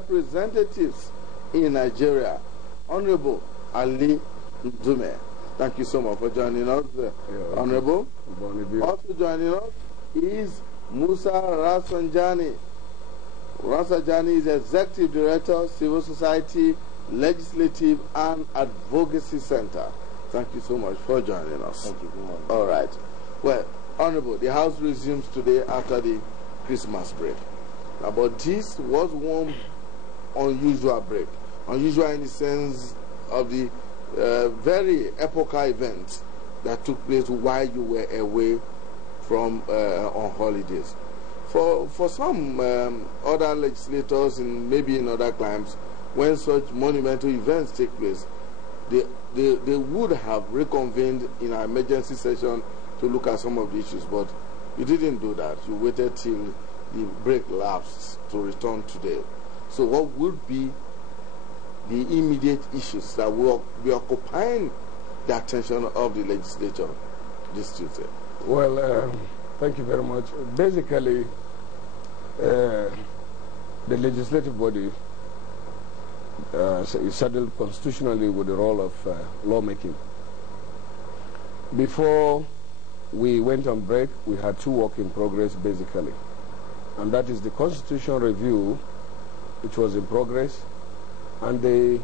Representatives in Nigeria, Honorable Ali Ndume. Thank you so much for joining us, Honorable. Also joining us is Musa Rasanjani. Rasanjani is Executive Director, Civil Society, Legislative and Advocacy Center. Thank you so much for joining us. Thank you. Good morning. All right. Well, Honorable, the House resumes today after the Christmas break. Now, but this was one unusual break. Unusual in the sense of the very epochal event that took place while you were away from on holidays. For some other legislators and maybe in other climes, when such monumental events take place, they would have reconvened in an emergency session to look at some of the issues, but you didn't do that. You waited till the break lapsed to return today. So what would be the immediate issues that will be occupying the attention of the legislature this Tuesday? Well, thank you very much. Basically, the legislative body is saddled constitutionally with the role of lawmaking. Before we went on break, we had two work in progress basically, and that is the constitution review, which was in progress, and the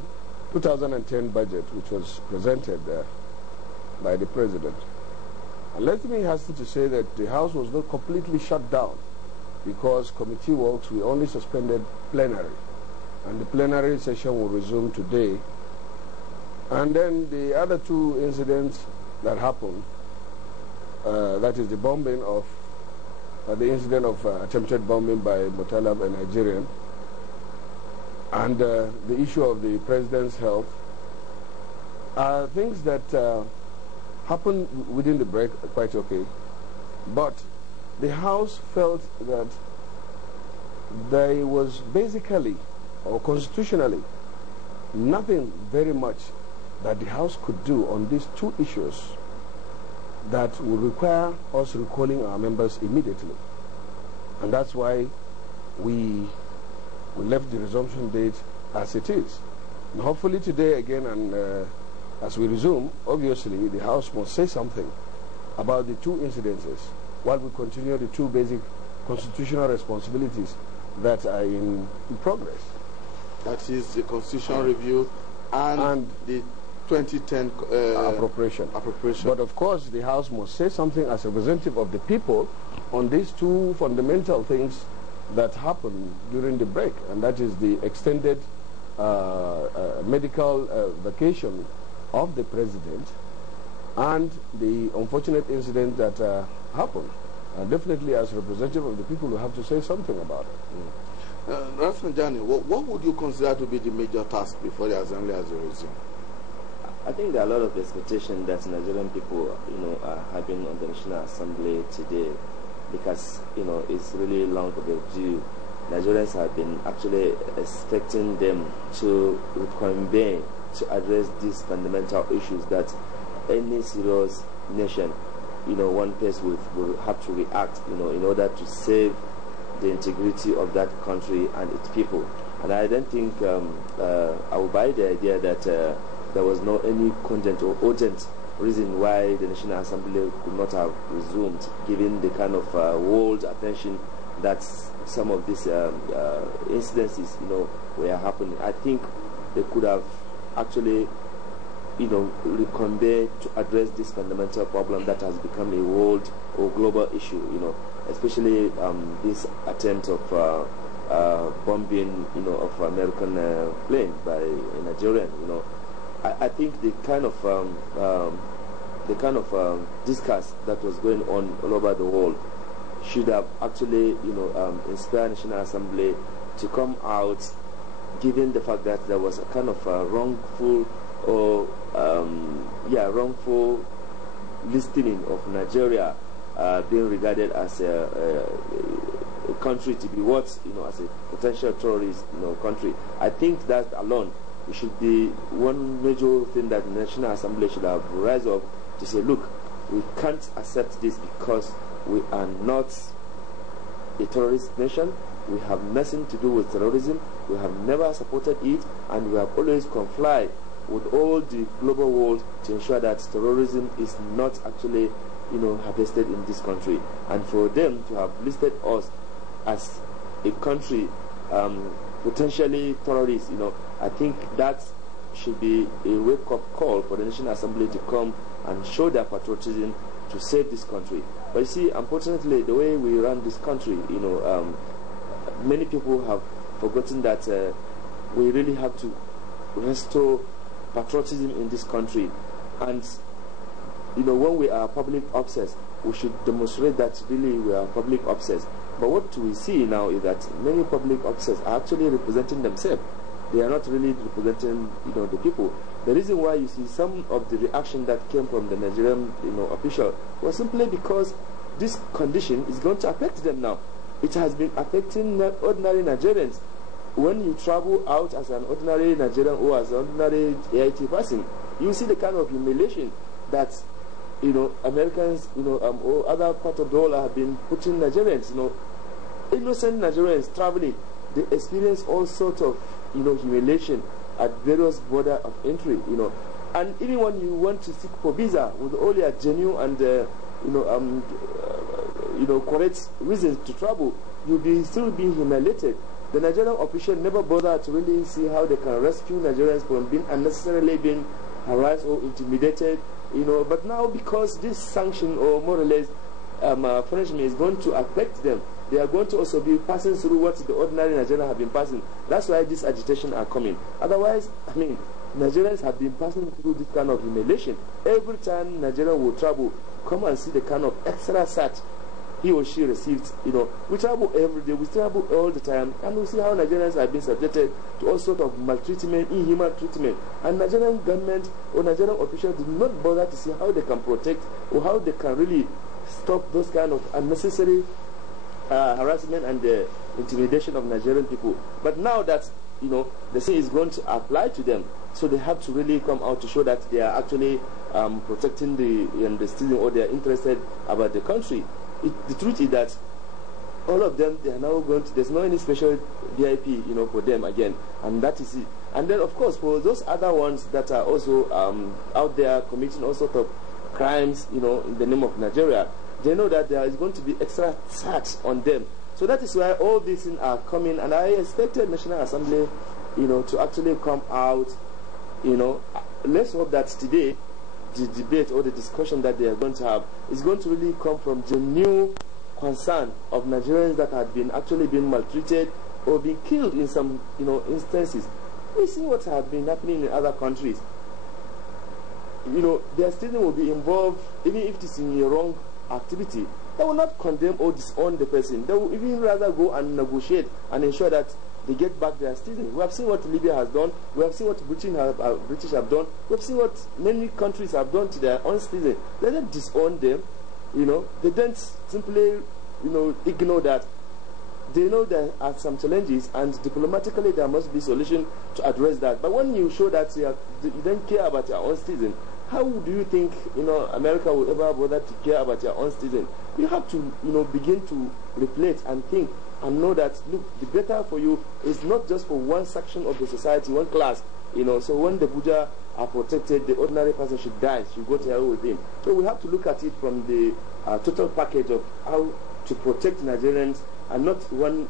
2010 budget, which was presented by the president. And let me hasten to say that the House was not completely shut down, because committee works, we only suspended plenary, and the plenary session will resume today. And then the other two incidents that happened, that is the bombing of, the incident of attempted bombing by Mutalab, a Nigerian, and the issue of the president's health, are things that happened within the break, quite okay. But the House felt that there was basically, or constitutionally, nothing very much that the House could do on these two issues that would require us recalling our members immediately. And that's why we left the resumption date as it is. And hopefully today again, and as we resume, obviously the House must say something about the two incidences while we continue the two basic constitutional responsibilities that are in progress. That is the constitutional review and the 2010 appropriation. But of course the House must say something as a representative of the people on these two fundamental things that happened during the break, and that is the extended medical vacation of the president and the unfortunate incident that happened. Definitely as representative of the people, we have to say something about it. Rasanjani, what would you consider to be the major task before the Assembly has a resume? I think there are a lot of expectations that Nigerian people, are having on the National Assembly today, because, it's really long overdue. Nigerians have been actually expecting them to reconvene to address these fundamental issues that any serious nation, one place will have to react, in order to save the integrity of that country and its people. And I don't think I will buy the idea that there was no any content or urgent reason why the National Assembly could not have resumed, given the kind of world attention that some of these incidences, were happening. I think they could have actually, reconvene to address this fundamental problem that has become a world or global issue, especially this attempt of bombing, of American plane by a Nigerian. I think the kind of discourse that was going on all over the world should have actually, inspired National Assembly to come out, given the fact that there was a kind of wrongful listing of Nigeria being regarded as a country to be what, as a potential terrorist, country. I think that alone it should be one major thing that the National Assembly should have rise up to say, look, we can't accept this because we are not a terrorist nation, We have nothing to do with terrorism. We have never supported it, and we have always complied with all the global world to ensure that terrorism is not actually, harvested in this country. And for them to have listed us as a country potentially terrorist, I think that should be a wake-up call for the National Assembly to come and show their patriotism to save this country. But you see, unfortunately, the way we run this country, many people have forgotten that we really have to restore patriotism in this country. And when we are public obsessed, we should demonstrate that really we are public obsessed. But what we see now is that many public obsessed are actually representing themselves. They are not really representing the people. The reason why you see some of the reaction that came from the Nigerian official was simply because this condition is going to affect them now. It has been affecting ordinary Nigerians. When you travel out as an ordinary Nigerian or as an ordinary AIT person, you see the kind of humiliation that Americans or other part of the world have been putting Nigerians. Innocent Nigerians traveling, they experience all sorts of humiliation at various border of entry. And even when you want to seek for visa with all your genuine and correct reasons to travel, you'll be still being humiliated. The Nigerian official never bothered to really see how they can rescue Nigerians from being unnecessarily being harassed or intimidated. But now, because this sanction or more or less punishment is going to affect them, they are going to also be passing through what the ordinary Nigerians have been passing. That's why this agitation are coming. Otherwise, Nigerians have been passing through this kind of humiliation. Every time Nigerian will travel, come and see the kind of extra search he or she received. We travel every day, we travel all the time, and we see how Nigerians have been subjected to all sorts of maltreatment, inhuman treatment. And Nigerian government or Nigerian officials do not bother to see how they can protect or how they can really stop those kind of unnecessary harassment and the intimidation of Nigerian people. But now that the thing is going to apply to them, so they have to really come out to show that they are actually protecting the citizen, or they are interested about the country. The truth is that all of them, they are now going to, there's no any special VIP for them again, and that is it. And then of course for those other ones that are also out there committing all sorts of crimes in the name of Nigeria, they know that there is going to be extra tax on them. So that is why all these things are coming, and I expected National Assembly to actually come out. Let's hope that today the debate or the discussion that they are going to have is going to really come from genuine concern of Nigerians that have been actually been maltreated or been killed in some instances. We see what has been happening in other countries. Their students will be involved, even if it is in a wrong activity. They will not condemn or disown the person. They will even rather go and negotiate and ensure that they get back their citizens. We have seen what Libya has done. We have seen what British have done. We have seen what many countries have done to their own citizens. They don't disown them. They don't simply ignore that. They know there are some challenges, and diplomatically there must be solution to address that. But when you show that you don't care about your own citizens, how do you think America will ever bother to care about your own citizens? You have to begin to reflect and think and know that, look, the better for you is not just for one section of the society, one class. So when the Buddha are protected, the ordinary person should die, should go to hell with him. So we have to look at it from the total package of how to protect Nigerians, and not when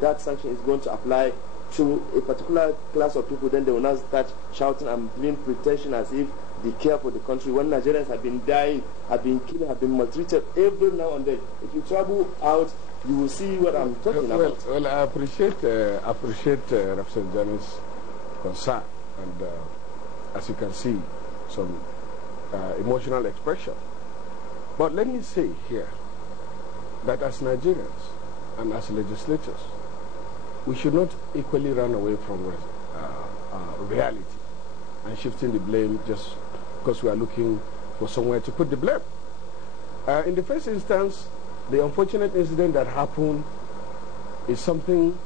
that sanction is going to apply to a particular class of people, then they will now start shouting and doing pretension as if they care for the country, when Nigerians have been dying, have been killed, have been maltreated every now and then. If you travel out, you will see what I'm talking about. Well, I appreciate Representative concern, and as you can see, some emotional expression. But let me say here that as Nigerians and as legislators, we should not equally run away from reality and shifting the blame just because we are looking for somewhere to put the blame. In the first instance, the unfortunate incident that happened is something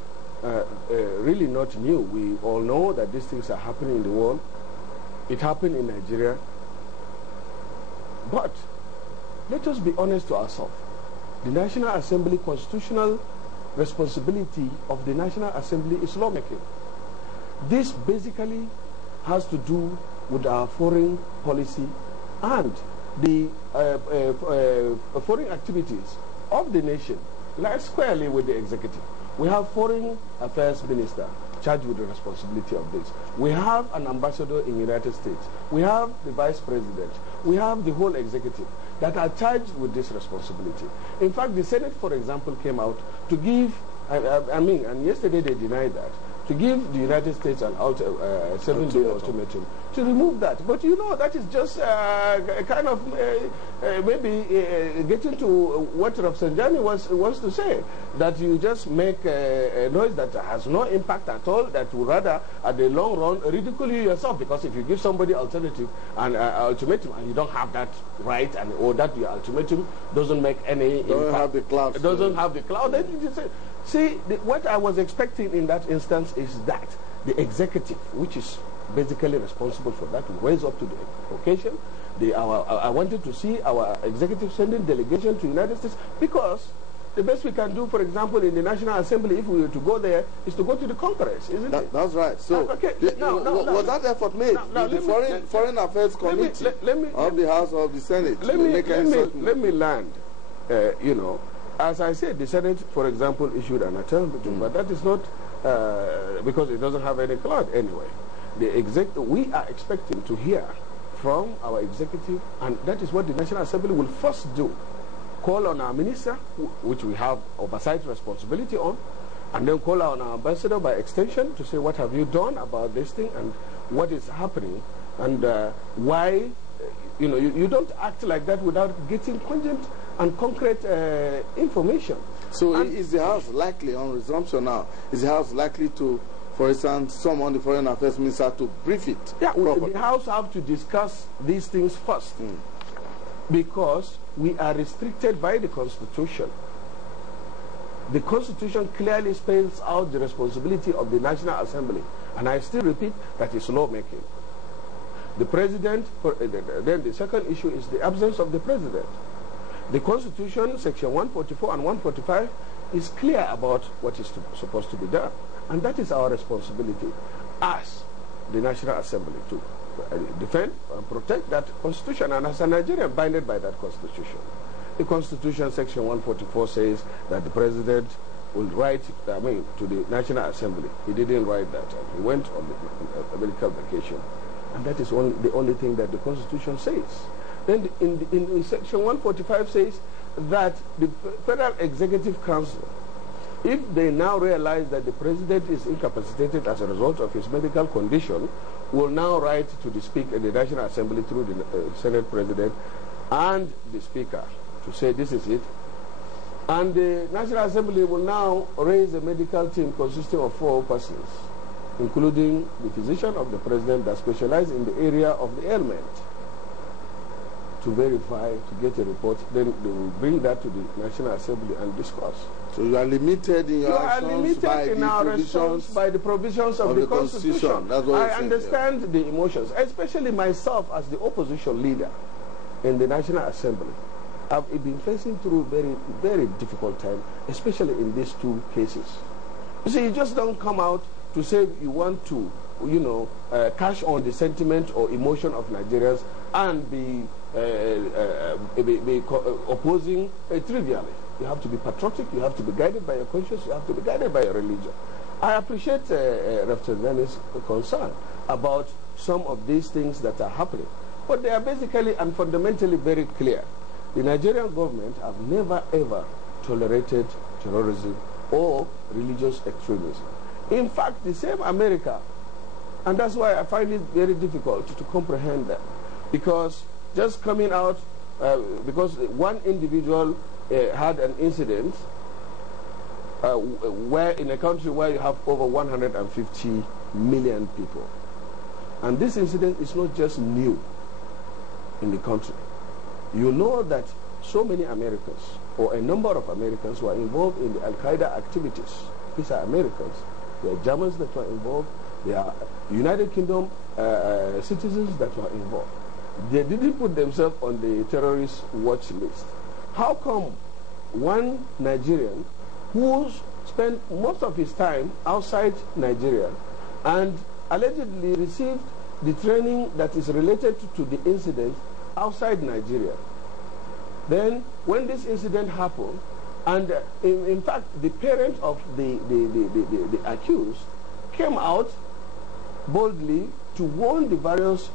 really not new. We all know that these things are happening in the world. It happened in Nigeria. But let us be honest to ourselves. The National Assembly constitutional responsibility of the National Assembly is lawmaking. This basically has to do with our foreign policy and the foreign activities of the nation, like squarely with the executive. We have foreign affairs minister charged with the responsibility of this. We have an ambassador in the United States. We have the vice president. We have the whole executive that are charged with this responsibility. In fact, the Senate, for example, came out to give, and yesterday they denied that, to give the United States an 7-day ultimatum to remove that. But you know, that is just kind of maybe getting to what Rafsanjani wants to say, that you just make a noise that has no impact at all, that will rather, at the long run, ridicule you yourself, because if you give somebody alternative and ultimatum and you don't have that right, and or that your ultimatum doesn't make any impact, have the clout. It doesn't have the clout, then you just say, see, what I was expecting in that instance is that the executive, which is basically responsible for that, will rise up to the occasion. I wanted to see our executive sending delegation to the United States, because the best we can do, for example, in the National Assembly, if we were to go there, is to go to the Congress, isn't it? That's right. So, was that effort made? The Foreign Affairs Committee of the House of the Senate let me land, you know, as I said, the Senate, for example, issued an ultimatum, but that is not because it doesn't have any clout anyway. We are expecting to hear from our executive, and that is what the National Assembly will first do. Call on our minister, which we have oversight responsibility on, and then call on our ambassador by extension to say, what have you done about this thing and what is happening, and why, you know, you don't act like that without getting cogent and concrete information. So is the House likely, on resumption now, is the House likely to, for instance, summon the Foreign Affairs Minister to brief it? Yeah, the House have to discuss these things first, because we are restricted by the Constitution. The Constitution clearly spells out the responsibility of the National Assembly, and I still repeat that is lawmaking. The President, then the second issue is the absence of the President. The Constitution, Section 144 and 145, is clear about what is supposed to be done. And that is our responsibility as the National Assembly to defend and protect that Constitution. And as a Nigerian, binded by that Constitution. The Constitution, Section 144, says that the President will write, to the National Assembly. He didn't write that. He went on the medical vacation. And that is the only thing that the Constitution says. Then in Section 145 says that the Federal Executive Council, if they now realize that the President is incapacitated as a result of his medical condition, will now write to the Speaker, the National Assembly, through the Senate President and the Speaker to say this is it. And the National Assembly will now raise a medical team consisting of 4 persons, including the physician of the President that specializes in the area of the ailment, to verify, to get a report. Then they will bring that to the National Assembly and discuss. So you are limited in your actions by the provisions of the Constitution. That's what I understand the emotions, especially myself as the opposition leader in the National Assembly. I've been facing through a very, very difficult time, especially in these 2 cases. You see, you just don't come out to say you want to, you know, cash on the sentiment or emotion of Nigerians and be opposing trivially. You have to be patriotic, you have to be guided by your conscience, you have to be guided by your religion. I appreciate Representative's concern about some of these things that are happening, but they are basically and fundamentally very clear. The Nigerian government have never ever tolerated terrorism or religious extremism. In fact, the same America, and that's why I find it very difficult to comprehend that, because just coming out, because one individual had an incident where in a country where you have over 150 million people. And this incident is not just new in the country. You know that so many Americans, or a number of Americans, were involved in the Al-Qaeda activities. These are Americans. There are Germans that were involved. There are United Kingdom citizens that were involved. They didn't put themselves on the terrorist watch list. How come one Nigerian whose spent most of his time outside Nigeria and allegedly received the training that is related to the incident outside Nigeria. Then when this incident happened, and in fact the parent of the accused came out boldly to warn the various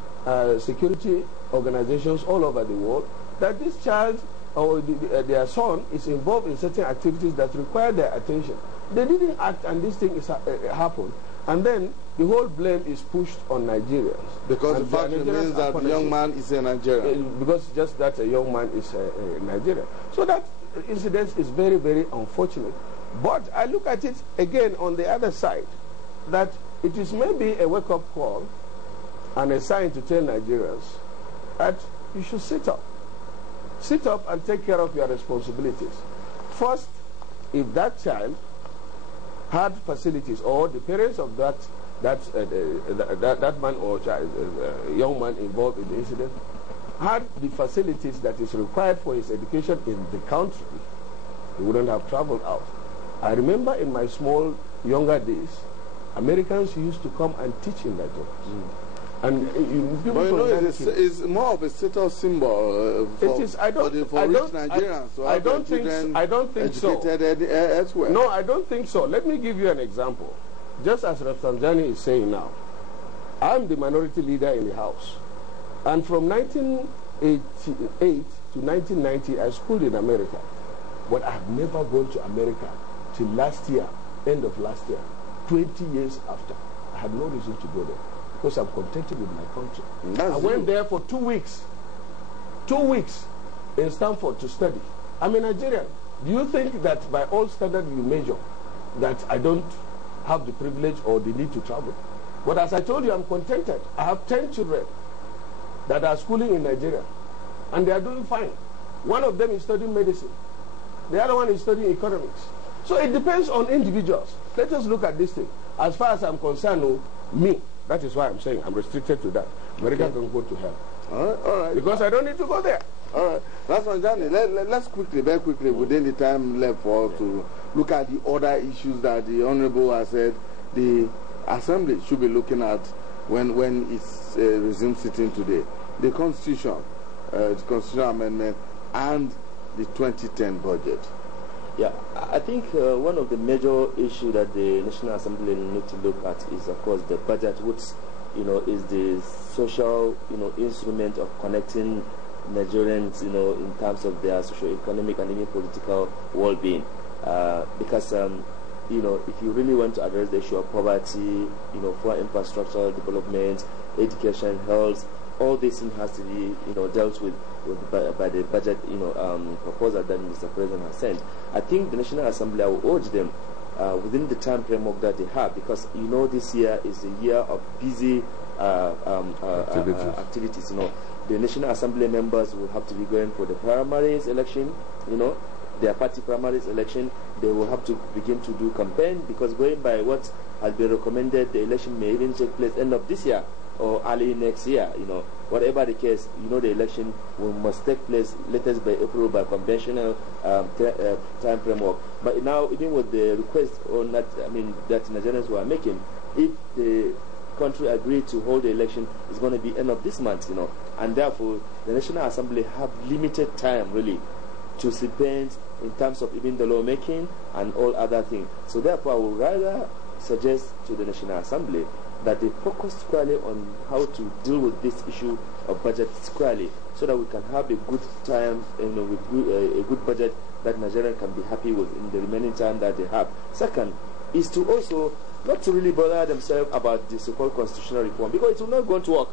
security organizations all over the world that this child or their son is involved in certain activities that require their attention. They didn't act, and this thing happened. And then the whole blame is pushed on Nigerians. Because and the fact remains that the young man is a Nigerian. Because just that a young man is a Nigerian. So that incident is very, very unfortunate. But I look at it again on the other side, that it is maybe a wake-up call and a sign to tell Nigerians that you should sit up. Sit up and take care of your responsibilities. First, if that child had facilities, or the parents of that man or child, young man involved in the incident, had the facilities that is required for his education in the country, he wouldn't have traveled out. I remember in my small, younger days, Americans used to come and teach in Nigeria. And people it's more of a status symbol for rich Nigerians. So I don't think so. Elsewhere. No, I don't think so. Let me give you an example. Just as Rafsanjani is saying now, I'm the minority leader in the House. And from 1988 to 1990, I schooled in America. But I have never gone to America till last year, end of last year, 20 years after. I had no reason to go there, because I'm contented with my country. I went there for 2 weeks. 2 weeks in Stanford to study. I'm a Nigerian. Do you think that by all standards you measure that I don't have the privilege or the need to travel? But as I told you, I'm contented. I have 10 children that are schooling in Nigeria, and they are doing fine. One of them is studying medicine. The other one is studying economics. So it depends on individuals. Let us look at this thing. As far as I'm concerned, me, that is why I'm saying I'm restricted to that. America can go to hell. All right. Because I don't need to go there. All right. That's one, Johnny. Let's quickly, very quickly, within the time left for us to look at the other issues that the Honorable has said the Assembly should be looking at when it's resumed sitting today. The Constitution, the Constitutional Amendment, and the 2010 budget. Yeah, I think one of the major issues that the National Assembly need to look at is, of course, the budget, which, is the social, instrument of connecting Nigerians, in terms of their socio-economic and even political well-being. Because, if you really want to address the issue of poverty, for infrastructure development, education, health, all these things has to be, dealt with by the budget, proposal that Mr. President has sent. I think the National Assembly, I will urge them within the time framework that they have, because this year is a year of busy activities. The National Assembly members will have to be going for the primaries election, their party primaries election. They will have to begin to do campaign, because going by what has been recommended, the election may even take place end of this year or early next year. Whatever the case, the election must take place latest by April by conventional time framework. But now, even with the request on that, that Nigerians were making, if the country agreed to hold the election, it's going to be end of this month, and therefore the National Assembly have limited time really to spend in terms of even the lawmaking and all other things. So therefore, I would rather suggest to the National Assembly that they focus squarely on how to deal with this issue of budget squarely, so that we can have a good time, with a good budget that Nigerians can be happy with in the remaining time that they have. Second, is to also not to really bother themselves about the so-called constitutional reform, because it will not going to work.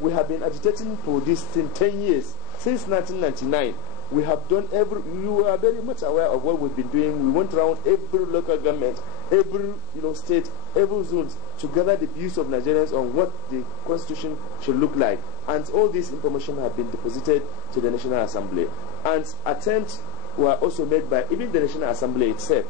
We have been agitating for this thing 10 years, since 1999. We have done you are very much aware of what we've been doing. We went around every local government, every state, every zones, to gather the views of Nigerians on what the constitution should look like. And all this information have been deposited to the National Assembly. And attempts were also made by even the National Assembly itself,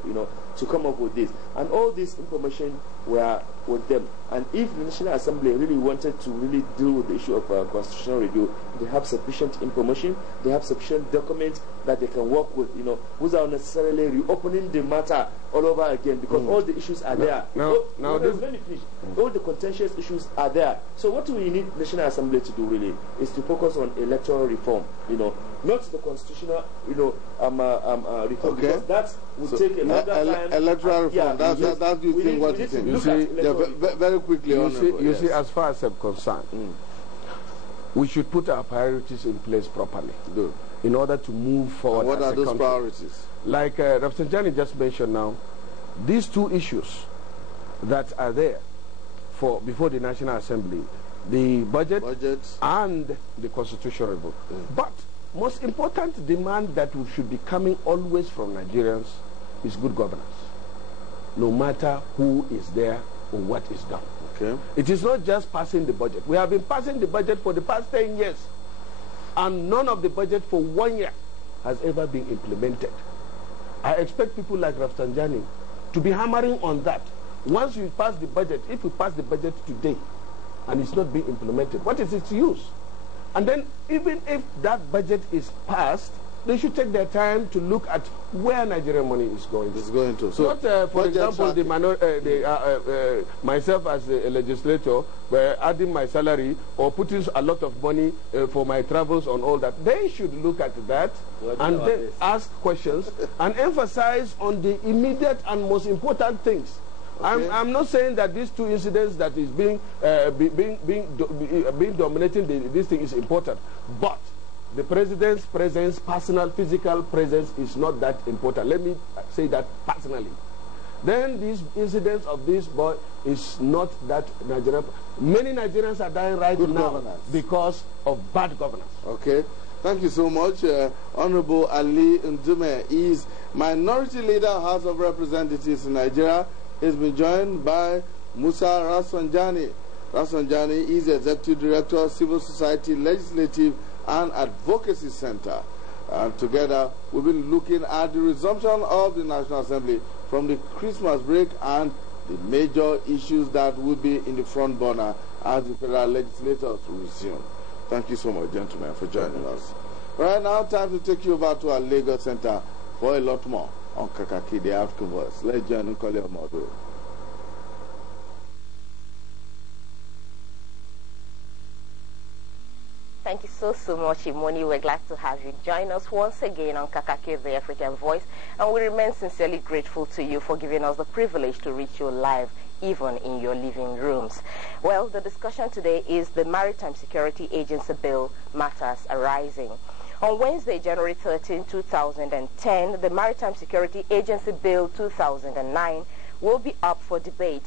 to come up with this. And all this information were with them. And if the National Assembly really wanted to really deal with the issue of constitutional review, they have sufficient information, they have sufficient documents that they can work with, without necessarily reopening the matter all over again, because all the issues are there. Let me finish. All the contentious issues are there. So what we need the National Assembly to do really is to focus on electoral reform, not the constitutional, reform, because that would take a longer time. Electoral reform, that's you think what you think. You see, very quickly, you see, as far as I'm concerned, we should put our priorities in place properly. Good. In order to move forward. And what are those country. Priorities? Like Rafsanjani just mentioned now, these two issues that are there before the National Assembly, the budget and the constitutional review. But most important demand that should be coming always from Nigerians is good governance, no matter who is there or what is done. Okay. It is not just passing the budget. We have been passing the budget for the past 10 years, and none of the budget for 1 year has ever been implemented. I expect people like Rafsanjani to be hammering on that. Once you pass the budget, if you pass the budget today and it's not being implemented, what is its use? And then even if that budget is passed, they should take their time to look at where Nigerian money is going. It's going to. So not, for example, myself as a legislator, adding my salary or putting a lot of money for my travels on all that. They should look at that and then ask questions and emphasize on the immediate and most important things. Okay. I'm not saying that these two incidents that is being dominating this thing is important, but the president's presence, personal, physical presence is not that important. Let me say that personally. Then these incidents of this boy is not that Nigerian. Many Nigerians are dying right now because of bad governance. Okay. Thank you so much. Honorable Ali Ndume is Minority Leader, House of Representatives in Nigeria. He's been joined by Musa Rafsanjani. Rafsanjani is Executive Director, Civil Society, Legislative and Advocacy Center. And together we've been looking at the resumption of the National Assembly from the Christmas break and the major issues that will be in the front burner as the federal legislators resume. Thank you so much, gentlemen, for joining us. Right now, time to take you over to our Lagos Center for a lot more on Kakaki, the African Voice. Let's join Nkoli Omodo. Thank you so much, Imoni. We're glad to have you join us once again on Kakaki, the African Voice, and we remain sincerely grateful to you for giving us the privilege to reach you live, even in your living rooms. Well, the discussion today is the Maritime Security Agency Bill matters arising. On Wednesday, January 13, 2010, the Maritime Security Agency Bill 2009 will be up for debate.